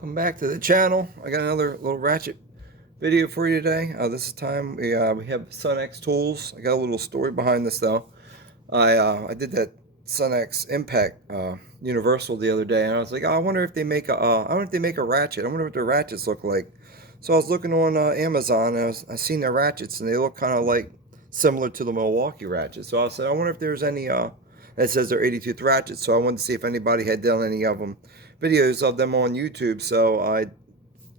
Welcome back to the channel. I got another little Ratchet video for you today. This time we have Sunex tools. I got a little story behind this though. I did that Sunex Impact Universal the other day, and I was like, oh, I wonder if they make a Ratchet. I wonder what their Ratchets look like. So I was looking on Amazon, and I seen their Ratchets, and they look kind of like similar to the Milwaukee Ratchet. So I said, I wonder if there's any. It says they're 82th Ratchets, so I wanted to see if anybody had done any of them, videos of them on YouTube. So I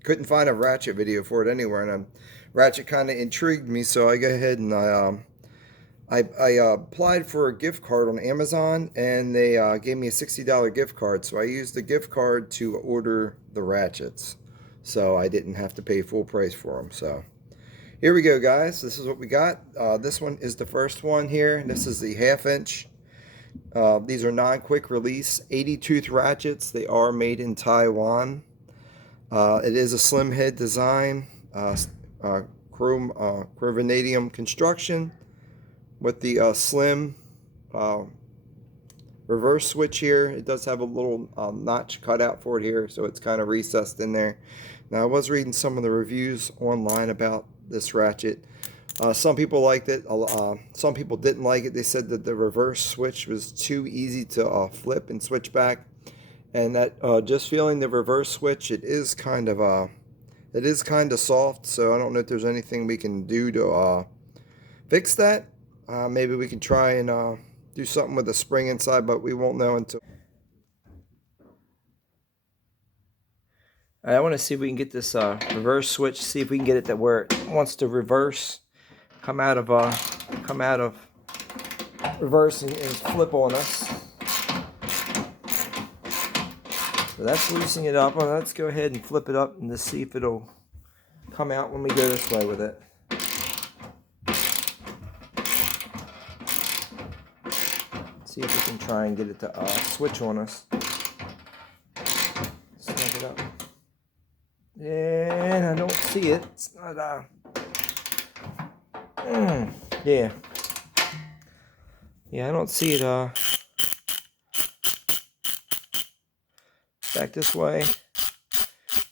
couldn't find a Ratchet video for it anywhere, and Ratchet kind of intrigued me. So I go ahead and I applied for a gift card on Amazon, and they gave me a $60 gift card. So I used the gift card to order the Ratchets, so I didn't have to pay full price for them. So here we go, guys. This is what we got. This one is the first one here. This is the 1/2 inch. These are non-quick release 80-tooth ratchets. They are made in Taiwan. It is a slim head design, chrome vanadium construction with the slim reverse switch here. It does have a little notch cut out for it here, so it's kind of recessed in there. Now, I was reading some of the reviews online about this Ratchet. Some people liked it, some people didn't like it. They said that the reverse switch was too easy to flip and switch back, and that just feeling the reverse switch, it is kind of soft. So I don't know if there's anything we can do to fix that. Maybe we can try and do something with the spring inside, but we won't know until. I want to see if we can get this reverse switch. See if we can get it to where it wants to reverse. Come out of reverse and flip on us. So that's loosening it up. Well, let's go ahead and flip it up and just see if it'll come out when we go this way with it. See if we can try and get it to switch on us. Snug it up. And I don't see it. It's not yeah, I don't see it back this way.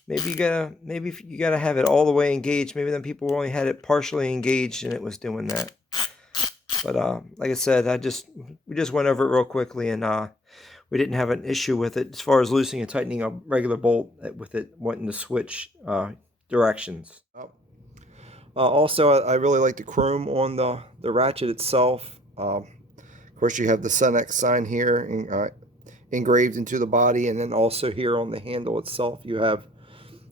Maybe you gotta have it all the way engaged. Maybe then people only had it partially engaged and it was doing that. But like I said, we just went over it real quickly, and we didn't have an issue with it as far as loosening and tightening a regular bolt with it wanting to switch directions. Also, I really like the chrome on the Ratchet itself. Of course, you have the Sunex sign here engraved into the body, and then also here on the handle itself, you have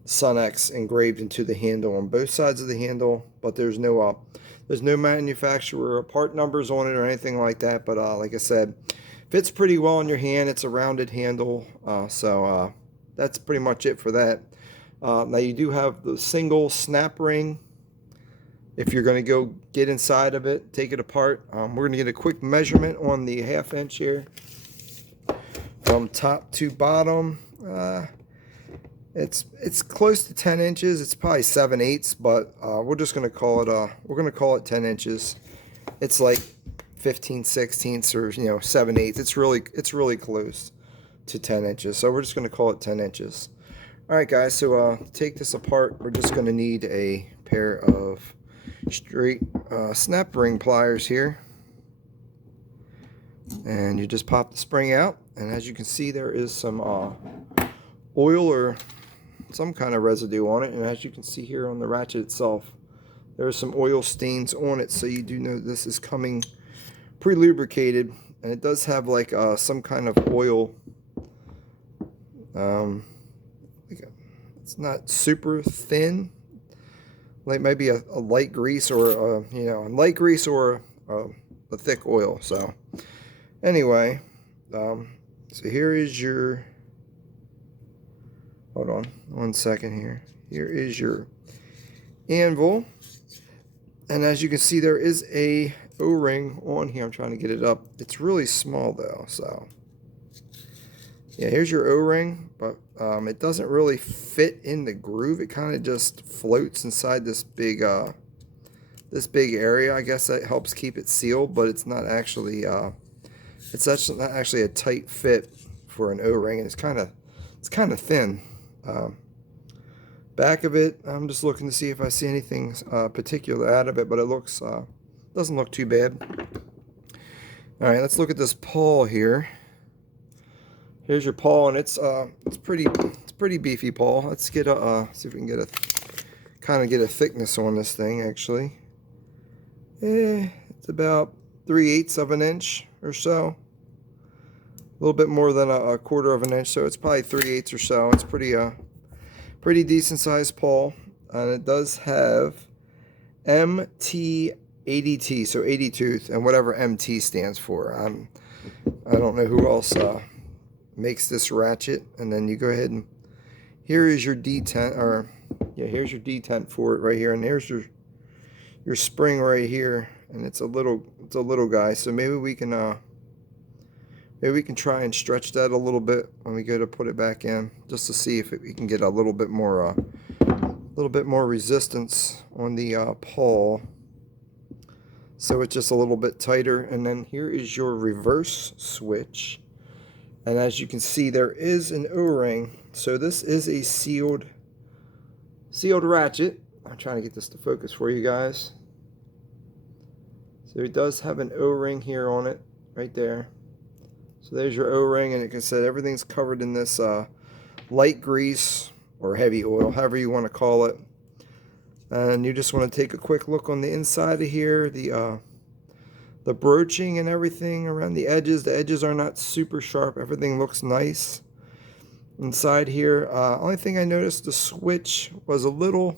Sunex engraved into the handle on both sides of the handle. But there's no manufacturer part numbers on it or anything like that. But like I said, fits pretty well in your hand. It's a rounded handle, so that's pretty much it for that. Now you do have the single snap ring. If you're going to go get inside of it, take it apart. We're going to get a quick measurement on the 1/2 inch here, from top to bottom. It's close to 10 inches. It's probably 7/8, but we're just going to call it 10 inches. It's like 15/16 or 7/8. It's really close to 10 inches. So we're just going to call it 10 inches. All right, guys. So to take this apart, we're just going to need a pair of straight snap ring pliers here, and you just pop the spring out, and as you can see, there is some oil or some kind of residue on it. And as you can see here on the Ratchet itself, there are some oil stains on it, so you do know this is coming pre-lubricated, and it does have like some kind of oil. It's not super thin, like maybe a light grease or a light grease or a thick oil. So anyway, so here is your, hold on one second here. Here is your anvil, and as you can see, there is a O-ring on here. I'm trying to get it up. It's really small though, so yeah, here's your O-ring, but it doesn't really fit in the groove. It kind of just floats inside this big area. I guess that helps keep it sealed, but it's not actually not actually a tight fit for an O-ring, and it's kind of thin. back of it, I'm just looking to see if I see anything particular out of it, but it looks doesn't look too bad. All right, let's look at this paw here. Here's your paw, and it's pretty beefy paw. Let's get a see if we can get a kind of get a thickness on this thing. Actually, it's about 3/8 of an inch or so. A little bit more than a quarter of an inch, so it's probably 3/8 or so. It's pretty decent sized paw, and it does have MT80T, so 80 tooth, and whatever MT stands for. I don't know who else makes this ratchet. And then you go ahead and here is your detent, or yeah, here's your detent for it right here, and here's your spring right here, and it's a little guy. So maybe we can try and stretch that a little bit when we go to put it back in, just to see if we can get a little bit more resistance on the paw, so it's just a little bit tighter. And then here is your reverse switch, and as you can see, there is an O-ring. So this is a sealed ratchet. I'm trying to get this to focus for you guys. So it does have an O-ring here on it, right there. So there's your O-ring, and like I said, everything's covered in this light grease or heavy oil, however you want to call it. And you just want to take a quick look on the inside of here, the broaching and everything around the edges. The edges are not super sharp. Everything looks nice inside here. Only thing I noticed, the switch was a little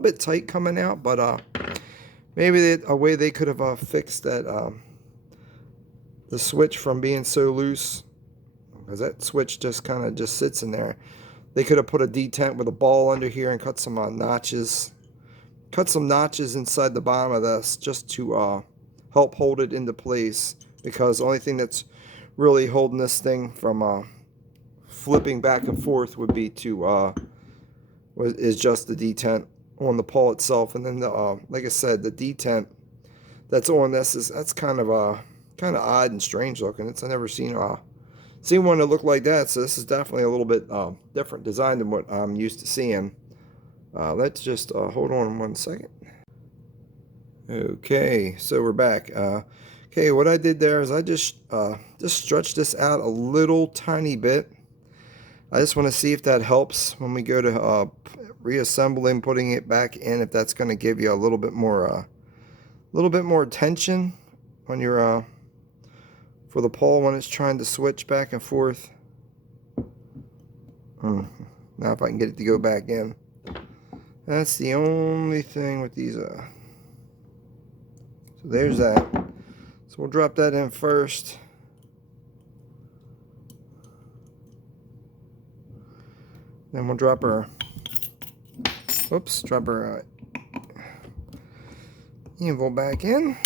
bit tight coming out, but maybe a way they could have fixed that. The switch from being so loose, because that switch just kind of sits in there. They could have put a detent with a ball under here and cut some notches inside the bottom of this, just to help hold it into place, because the only thing that's really holding this thing from flipping back and forth would be is just the detent on the paw itself. And then like I said, the detent that's on this that's kind of odd and strange looking. I've never seen one that looked like that, so this is definitely a little bit different design than what I'm used to seeing. Let's just hold on 1 second. Okay, so we're back. Okay, what I did there is I just stretched this out a little tiny bit. I just want to see if that helps when we go to reassembling, putting it back in, if that's going to give you a little bit more tension on your for the paw when it's trying to switch back and forth. Now if I can get it to go back in. That's the only thing with these. So there's that. So we'll drop that in first. Then we'll drop our anvil back in.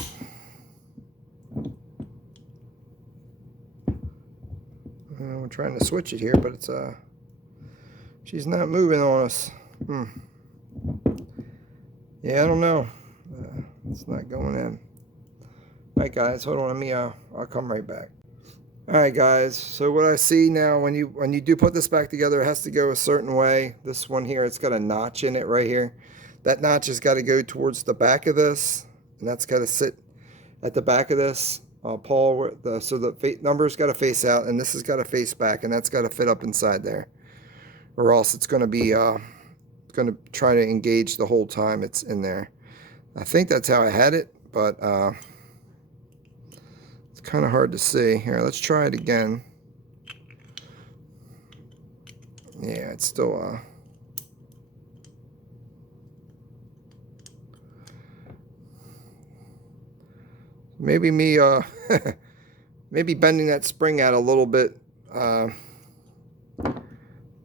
We're trying to switch it here, but it's she's not moving on us. Yeah, I don't know. It's not going in. Alright guys, hold on, I'll come right back. Alright guys, so what I see now, when you do put this back together, it has to go a certain way. This one here, it's got a notch in it right here. That notch has got to go towards the back of this, and that's got to sit at the back of this paw. So the number's got to face out, and this has got to face back, and that's got to fit up inside there, or else it's going to be going to try to engage the whole time it's in there. I think that's how I had it, but it's kind of hard to see. Here, let's try it again. Yeah, it's still maybe maybe bending that spring out a little bit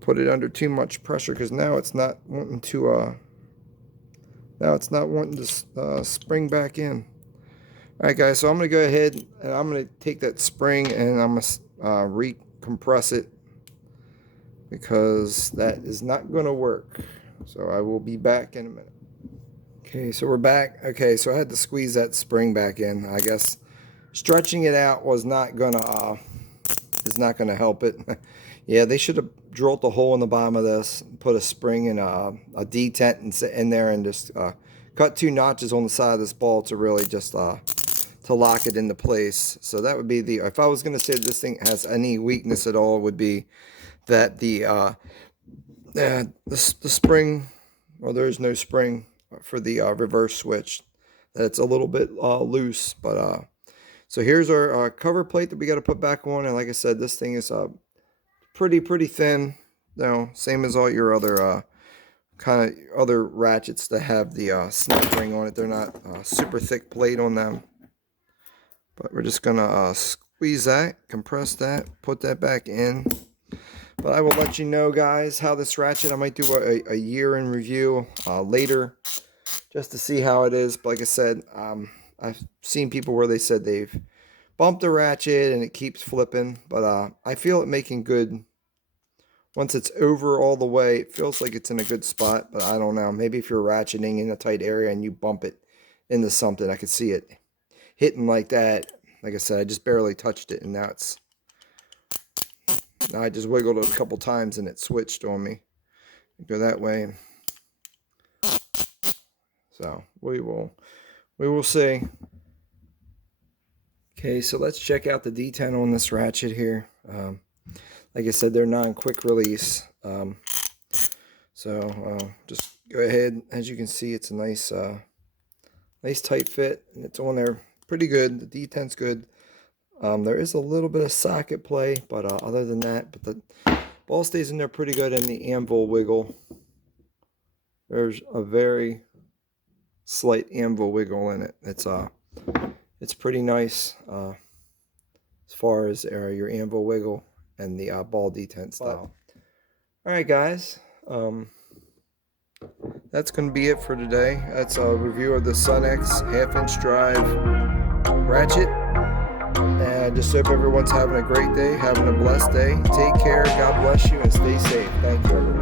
put it under too much pressure, because now it's not wanting to spring back in. Alright guys, so I'm going to go ahead and I'm going to take that spring and I'm going to recompress it, because that is not going to work. So I will be back in a minute. Okay, so we're back. Okay, so I had to squeeze that spring back in. I guess stretching it out is not gonna help it. Yeah, they should have drilled the hole in the bottom of this, put a spring and a detent and sit in there and just cut 2 notches on the side of this ball to really just to lock it into place. So that would be the, if I was going to say this thing has any weakness at all, it would be that the spring, or there's no spring for the reverse switch. That's a little bit loose, but so here's our cover plate that we got to put back on. And like I said, this thing is pretty thin, you know, same as all your other kind of other ratchets that have the snap ring on it. They're not super thick plate on them, but we're just gonna squeeze that, compress that, put that back in. But I will let you know, guys, how this ratchet, I might do a year in review later, just to see how it is. But like I said, I've seen people where they said they've bumped the ratchet and it keeps flipping, but I feel it making good. Once it's over all the way, it feels like it's in a good spot, but I don't know. Maybe if you're ratcheting in a tight area and you bump it into something, I could see it hitting like that. Like I said, I just barely touched it, and now I just wiggled it a couple times and it switched on me. Go that way. So we will see. Okay, so let's check out the detent on this ratchet here. Like I said, they're non-quick release. So just go ahead. As you can see, it's a nice tight fit, and it's on there pretty good. The detent's good. There is a little bit of socket play, but other than that, but the ball stays in there pretty good, and the anvil wiggle. There's a very slight anvil wiggle in it. It's pretty nice as far as your anvil wiggle and the ball detent style. Alright guys, that's going to be it for today. That's a review of the Sunex 1/2-inch drive ratchet. And I just hope everyone's having a great day, having a blessed day. Take care, God bless you, and stay safe. Thank you, everyone.